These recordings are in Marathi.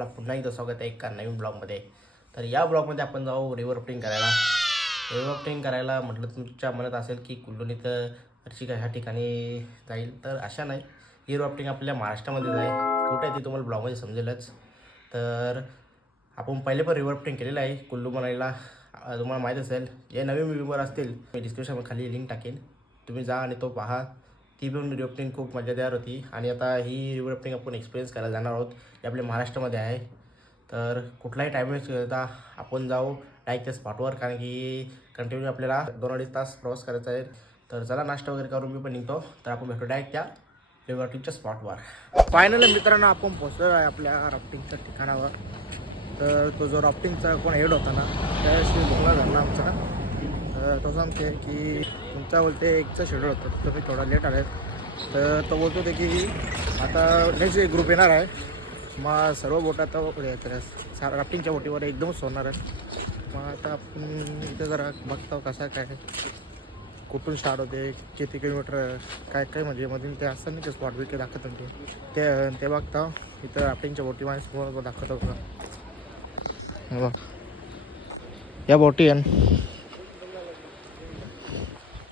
आपला पुन्हा एकदा स्वागत आहे एका नवीन ब्लॉगमध्ये. तर या ब्लॉगमध्ये आपण जाऊ रिव्हर राफ्टिंग करायला. रिव्हर राफ्टिंग करायला म्हटलं तुमच्या मनात असेल की कुल्लोनी तर ह्या ठिकाणी जाईल, तर अशा नाही. रिव्हर राफ्टिंग आपल्या महाराष्ट्रामध्येच आहे. कुठे आहे ते तुम्हाला ब्लॉगमध्ये समजेलच. तर आपण पहिले पण रिव्हर राफ्टिंग केलेलं आहे कुल्लू मनालीला. तुम्हाला माहीत असेल, जे नवीन मेंबर असतील मी डिस्क्रिप्शन खाली लिंक टाकेन, तुम्ही जा आणि तो पहा. ती पण रिव्हर राफ्टिंग खूप मजेदार होती. आणि आता ही रिव्हर राफ्टिंग आपण एक्सपिरियन्स करायला जाणार आहोत. हे आपल्या महाराष्ट्रामध्ये आहे. तर कुठलाही टाईम वेस्ट करता आपण जाऊ डायरेक्ट त्या स्पॉटवर, कारण की कंटिन्यू आपल्याला 2-2.5 तास प्रवास करायचा आहे. तर चला नाश्ता वगैरे करून मी पण निघतो. तर आपण भेटू डायरेक्ट त्या रिव्हर राफ्टिंगच्या स्पॉटवर. फायनली मित्रांनो आपण पोहोचलो आहे आपल्या राफ्टिंगच्या ठिकाणावर. तर तो जो राफ्टिंगचा कोण हेड होता ना, त्याशी बोलला झाला आमचा. तर तो सांगते की तुमचा बोलते एकचा शेड्यूल होतं, तुम्ही थोडा लेट आले. तर तो बोलतो ते की आता नेक्स्ट एक ग्रुप येणार आहे, मग सर्व बोट आता राफ्टिंगच्या बोटीवर एकदमच सोडणार आहे. मग आता आपण इथं जरा बघतो कसं काय, कुठून स्टार्ट होते, किती किलोमीटर, काय काय म्हणजे मधून ते असतात नाही ते स्पॉट बिके दाखवतात ते बघता. इथं राफ्टिंगच्या बोटी माझ्या समोर दाखवतो बघा. या बोटी आहे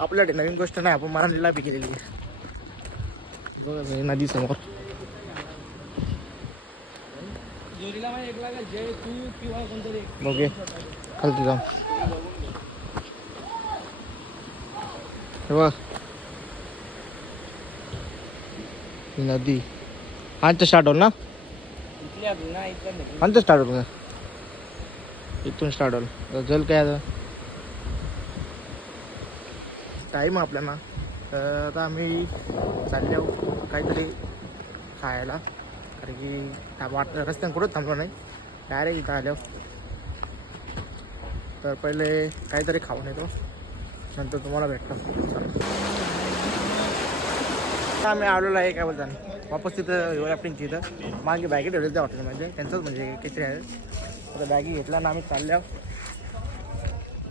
आपल्या नवीन गोष्ट नाही, आपण मनालीला बी केलेली बघा नदी समोर. बघे खालती जाऊन बघ नदी. आमचं स्टार्ट होईल ना, आमचं स्टार्ट होईल, इथून स्टार्ट होईल. जल काय आता टाईम आपल्याला. तर आता आम्ही चालले आहोत काहीतरी खायला, कारण की रस्त्यानं कुठंच थांबलो नाही, डायरेक्ट इथं आलो. तर पहिले काहीतरी खाऊन येतो, नंतर तुम्हाला भेटतो. आम्ही आलेलो आहे काय बोलताना वापस तिथं रिव्हर राफ्टिंगची. इथं मागे बॅगी ठेवली त्या हॉटेलमध्ये, त्यांचंच म्हणजे काहीतरी आहे. आता बॅगी घेतला ना आम्ही चाललो.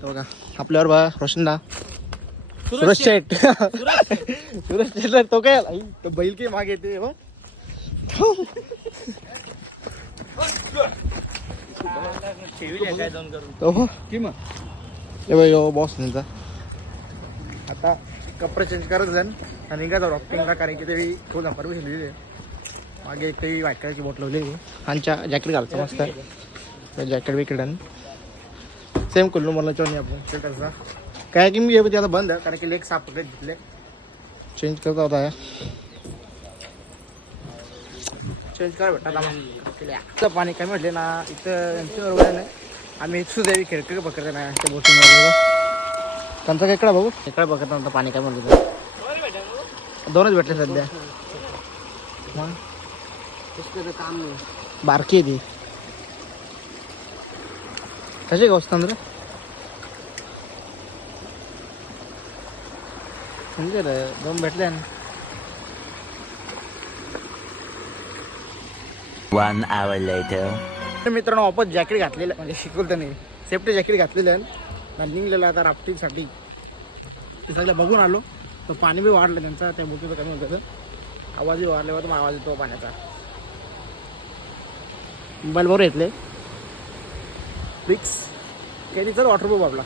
तर बघा आपल्यावर बघा रोशनदा, सुरेश शेट. सुरेश शेट तो काय तो बैल के मागे येते हो. बॉस त्यांचा आता कपडे चेंज करत जाईन आणि निघा रॉफ्टिंगला, कारण की तरी खूप परमिशन दिली आहे. मागे एक तरी व्हाईट कलरची बॉटल लावली. आमच्या जॅकेट घालचं मस्त आहे, जॅकेट बिकेट सेम कुल्लू मला नाही आपण शेटरचा. काय की मी आता बंद आहे, कारण की लेग साफ वगैरे घेतले, चेंज करता होता. चेंज करा भेटतात पाणी कमी म्हटले ना इथं यांच्या बरोबर नाही. आम्ही सुदैवी खेळतो बघत नाही त्या बोटिंगवर. त्यांचा काय इकडं बघू, इकडे बघत नव्हतं पाणी काय म्हणलं तर 2च भेटले सध्या. मग काम बारकी ती कशी गोष्ट रे म्हणजे 2 भेटले. 1 hour later. मित्रांनो वापस जॅकेट घातलेलं म्हणजे शिकवलं नाही, सेफ्टी जॅकेट घातलेलं आहे निघलेलं आता राफ्टिंगसाठी. ते सगळं बघून आलो. तर पाणी बी वाढलं त्यांचा, त्या बोटीचं कमी होतं, आवाजही वाढल्यावर मग आवाज येतो पाण्याचा. मोबाईल बरोबर घेतले पिक्स काही तर वॉटरप्रूफ आपला.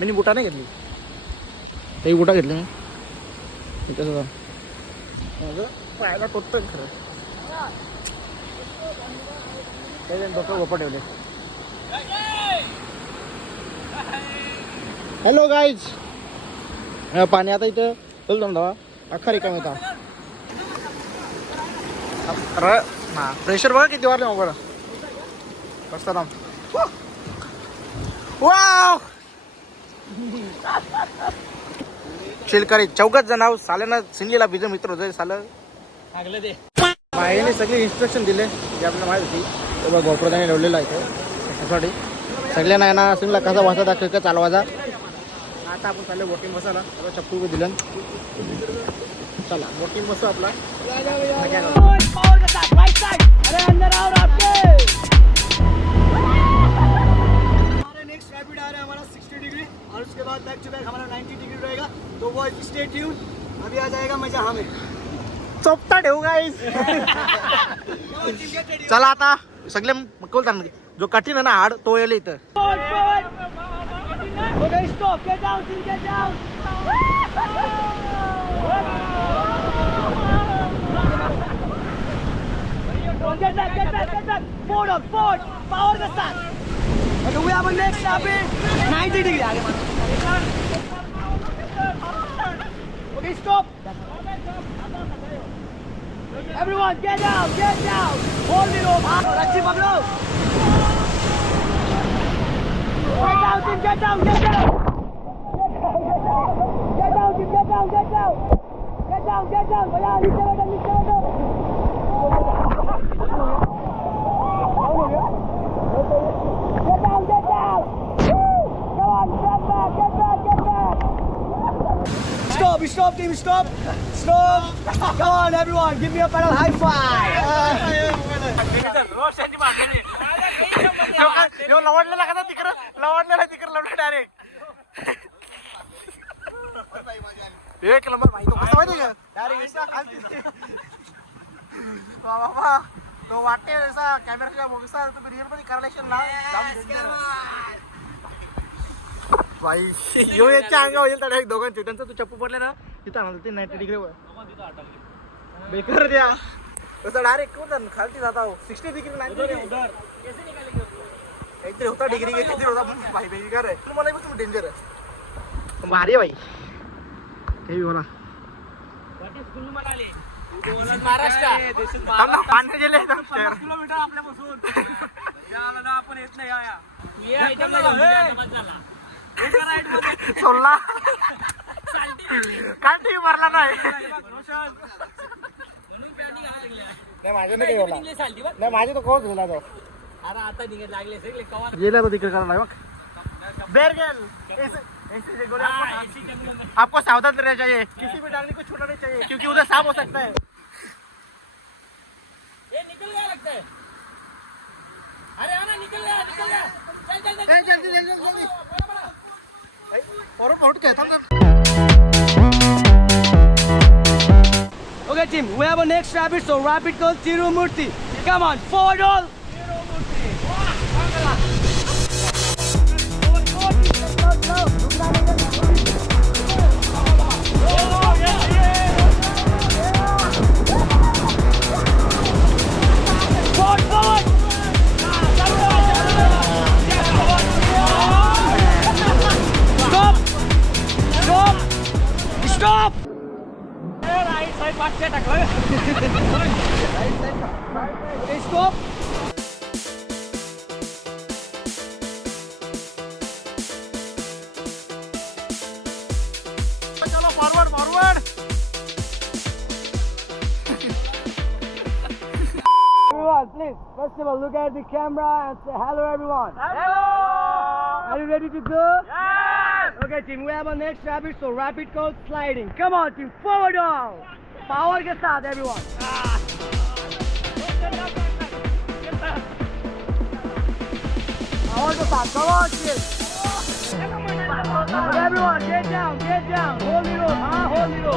मी बुटा नाही घेतली, काही बुटा घेतली मी कसं माझं पायाला टोचतोय खरं. काही डोकं गोपा ठेवले. हॅलो गाईज, पाणी आता इथं चल धावा अख्खा रिकाम होता. प्रेशर बघा किती वाढले मोबाईल कसं ना. वाव शेलकरी 4 जण आहोत. साल्यानं सिंगलीला बिजं मित्र होते सालं बाईने सगळे इन्स्ट्रक्शन दिले जे आपल्याला माहीत होती. तेव्हा गोप्रदाने ठेवलेलं आहे त्यासाठी सगळ्यांना आहे ना सिंगला कसा वाचा दाखल चालवायचा. आता आपण चाललो बोटिंग बसायला. चप्पू बी दिलं, चला बोटिंग बसू आपला. नेक्स्ट रैपिड आ रहा है हमारा 60 डिग्री और उसके बाद बैक टू बैक हमारा 90 डिग्री रहेगा. तो वो स्टे ट्यून, अभी आ जाएगा मजा हमें. चोपता ठेवू गाईस. चला आता सगळे बोलतात जो कठीण आहे ना हाड तो येईल इथं. Okay, stop. Get down, team. Get down. Get back, get back, get back. Forward up, forward. Power the start. Okay, we have a next happy 90 degree. Okay, stop. Everyone, get down, get down. Hold it up. Rachi, Pablo. Get down, team, get down, get down! Get down, team, get down, get down! Get down, get down! Bhaiya, नीचे बैठो, नीचे बैठो! Get down, get down! Come on, get back, get back, get back! Stop, stop, team, stop! Stop! Come on, everyone, give me a pedal high five! लवडलेला का तिकडं लवडलेला तिकडं लवडलं डायरेक्ट. एक नंबर माहिती कसं माहिती का डायरेक्ट बाबा तो वाटते असा कॅमेराच्या मोगसा तुम्ही रिअल मध्ये करायला ना भाई यो याच्या अंगावर येईल तर दोघांचे त्यांचं तू चप्पू पडले ना तिथं आणलं ते 90 डिग्री बेकार द्या तसं डायरेक्ट कोण खालती जाता 60 डिग्री 90 डिग्री काहीतरी होता डिग्री काहीतरी होता भाई बेकार आहे मला पण तुम्ही डेंजर आहे भारी आहे भाई काही बोला पाण्यात गेले किलोमीटर आपल्यापासून आपण येत नाही सोडला काय टीव्ही भरला नाही माझ्या नाही बोला नाही माझे तो कोच झाला तो अरे आता निघत लागले सगळे कवा गेला तो तिकडे करायला बघ बेर गेल आपको सावधान रहना चाहिए किसी भी डालने को छोड़ना नहीं चाहिए क्योंकि उधर सांप हो सकता है ये निकल गया लगता है अरे आना निकल गया चल चल चल जल्दी जल्दी जल्दी और आउट कहता ना. Okay team, we have a next rabbit, so rabbit called Tirumurti. Come on, forward all. Stop! Right side पाठच्या टाकलं. Okay, stop. चलो forward forward. Everyone, please, first of all, look at the camera and say hello, everyone. Hello. Are you ready to go? Yes. Okay, team, we have our next rabbit, so rabbit goes sliding. Come on, team, forward all. Power के साथ, everyone. Power के साथ, come on, team. Okay, everyone, get down, hold it up, hold it up.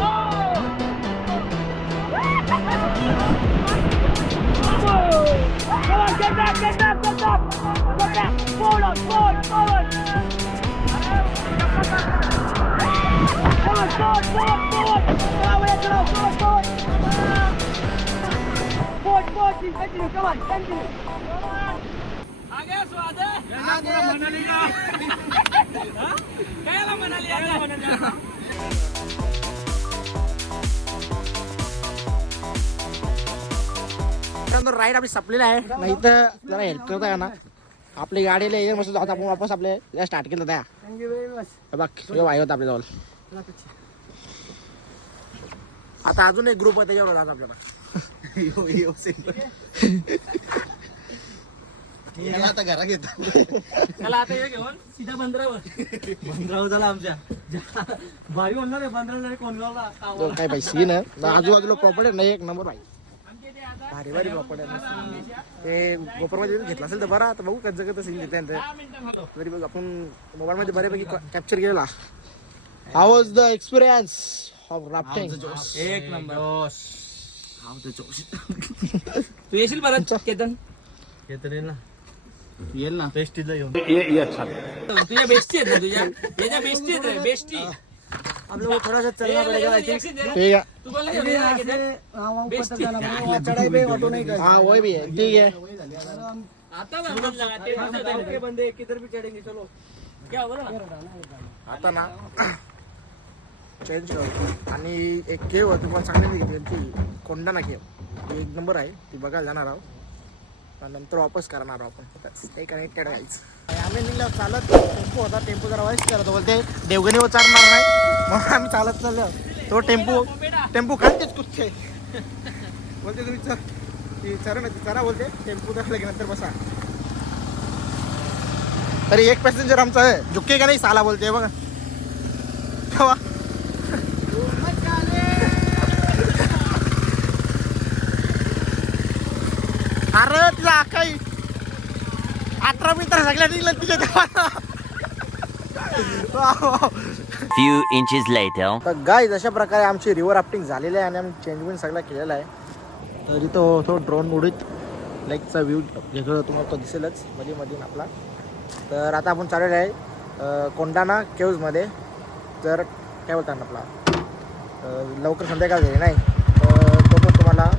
Whoa. Come on, get back, forward, forward. Come on, forward. Forward, team, continue, come on, continue. आगे स्वादे मनाली का कायला मनाली राईड आपली संपलेली आहे नाही तर जरा हेल्प करता का ना आपली गाडीला ये मस्त जाऊन आपण वापस आपले स्टार्ट केलं त्या थँक्यू व्हेरी मच बघ हे वाय होतं आपल्या जवळ आता अजून एक ग्रुप आहे त्याच्यावर जात आपल्याला आता घरा घेतो चला आता हे घेऊन सीधा बंदरावर झाला आमच्या भारी म्हणणार आहे बंदरावर कोणगावला काय भाई सीन आहे आजूबाजूला प्रॉपर्टी नाही एक नंबर भाई भारी भारी प्रॉपर्टी ते गोपरमध्ये घेतला असेल तर बरं आता बघू कसं कसं सीन देते तरी बघ आपण मोबाईल मध्ये बऱ्यापैकी कॅप्चर केलेला how was the experience of rafting एक नंबर तू येशील परत केतन येईल ना टेस्टीला येऊन तुझ्या बेस्टी आहेत ना याच्या बेस्टी आहेत रे बेस्टी हम लोग को थोड़ा सा चलना पड़ेगा आई थिंक ठीक है तू बोल चढ़ाई पे ऑटो नहीं कर हाँ वही भी है ठीक है आता के बंदे किधर भी चढ़ेंगे चलो क्या बोला आता ना चेंज करतो आणि एक केव होती पण सांगण्यात घेतली ती कोंडाणा केव एक नंबर आहे ती बघायला जाणार आहोत आणि नंतर वापस करणार आहोत आपण ते कनेक्टेड गाईच आम्ही निघलो चालत टेम्पो होता टेम्पो जरा वाईस करत बोलते देवगणी उचारणार नाही मग आम्ही चालत चाललो तो टेम्पो खालतेच कुठचे बोलते तुम्ही चरा ना चरा बोलते टेम्पो धरलं की नंतर बसा तरी एक पॅसेंजर आमचा आहे झुके का नाही साला बोलते बघा केव्हा अरे तिला काही 18 मिनिटं सगळ्या निघलं तिच्या Few inches later. तर गाईज अशा प्रकारे आमची रिव्हर राफ्टिंग झालेली आहे आणि आम्ही चेंजमेंट सगळं केलेला आहे तर इथं थोडं ड्रोन उडीत लेकचा व्ह्यू वेगळं तुम्हाला तो दिसेलच मध्ये आपला तर आता आपण चाललेलो आहे कोंडाणा केव्जमध्ये तर काय बोलतात आपला लवकर संध्याकाळ झाली नाही तर तो पण तुम्हाला